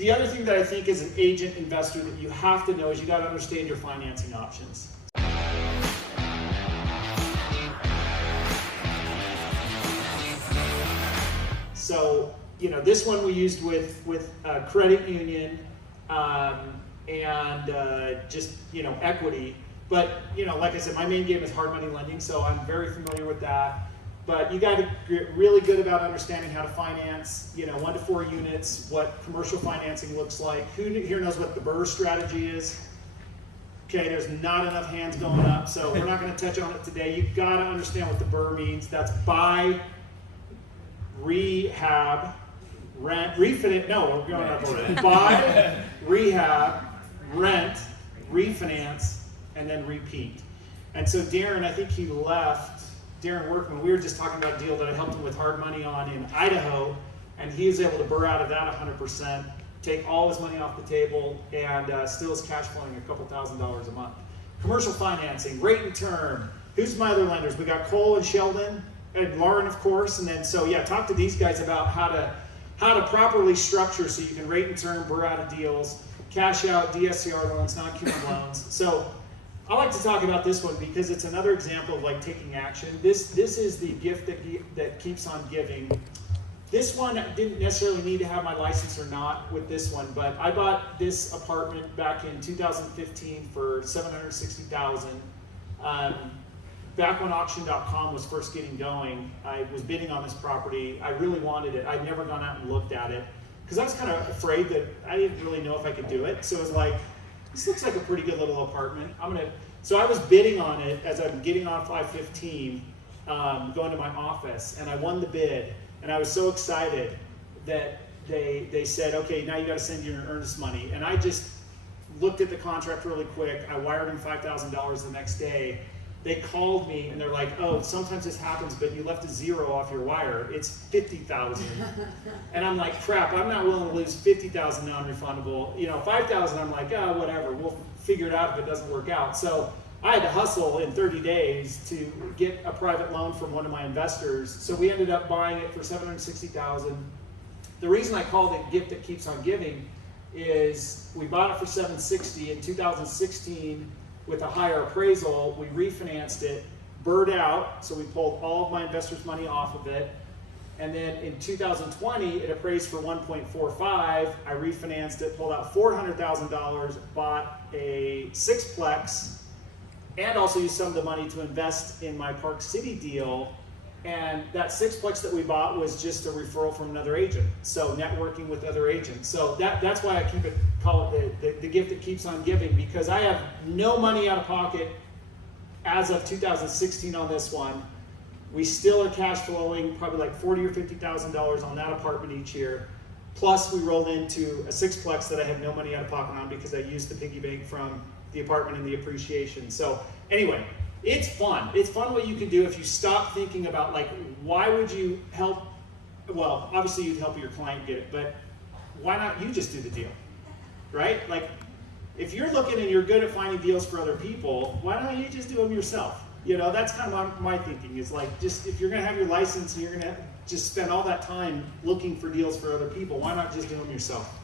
The other thing that I think as an agent investor that you have to know is you got to understand your financing options. So, you know, this one we used with credit union and just, you know, equity. But, you know, like I said, my main game is hard money lending, so I'm very familiar with that. But you got to get really good about understanding how to finance, you know, 1 to 4 units, what commercial financing looks like. Who here knows what the BRRRR strategy is? Okay, there's not enough hands going up, so we're not going to touch on it today. You've got to understand what the BRRRR means. That's buy, rehab, rent, refinance. No, we're going up over it. Buy, rehab, rent, refinance, and then repeat. And so Darren, I think he left. Darren Workman, we were just talking about a deal that I helped him with hard money on in Idaho, and he was able to burr out of that 100%, take all his money off the table, and still is cash flowing a couple $1,000s a month. Commercial financing, rate and term. Who's my other lenders? We got Cole and Sheldon, and Lauren, of course, and then so yeah, talk to these guys about how to properly structure so you can rate and term, burr out of deals, cash out, DSCR loans, non-QM loans. So I like to talk about this one because it's another example of like taking action. This is the gift that keeps on giving. This one didn't necessarily need to have my license or not with this one, but I bought this apartment back in 2015 for $760,000. Back when auction.com was first getting going, I was bidding on this property. I really wanted it. I'd never gone out and looked at it because I was kind of afraid that I didn't really know if I could do it. So it was like, this looks like a pretty good little apartment. So I was bidding on it as I'm getting on 515, going to my office, and I won the bid. And I was so excited that they said, okay, now you got to send your earnest money. And I just looked at the contract really quick. I wired them $5,000 the next day. They called me and they're like, oh, sometimes this happens, but you left a 0 off your wire. It's $50,000. And I'm like, crap, I'm not willing to lose $50,000 non-refundable. You know, $5,000, I'm like, oh, whatever, we'll figure it out if it doesn't work out. So I had to hustle in 30 days to get a private loan from one of my investors. So we ended up buying it for $760,000. The reason I called it gift that keeps on giving is we bought it for $760,000 in 2016. With a higher appraisal, we refinanced it, burred out, so we pulled all of my investors' money off of it. And then in 2020, it appraised for $1.45. I refinanced it, pulled out $400,000, bought a sixplex, and also used some of the money to invest in my Park City deal. And that sixplex that we bought was just a referral from another agent. So networking with other agents. So that's why I call it the gift that keeps on giving, because I have no money out of pocket as of 2016 on this one. We still are cash flowing probably like $40,000 or $50,000 on that apartment each year. Plus we rolled into a sixplex that I have no money out of pocket on because I used the piggy bank from the apartment and the appreciation. So anyway, it's fun. It's fun what you can do if you stop thinking about like, why would you help? Well, obviously you'd help your client get it, but why not you just do the deal, right? Like, if you're looking and you're good at finding deals for other people, why don't you just do them yourself? You know, that's kind of my thinking is like, just if you're gonna have your license and you're gonna just spend all that time looking for deals for other people, why not just do them yourself?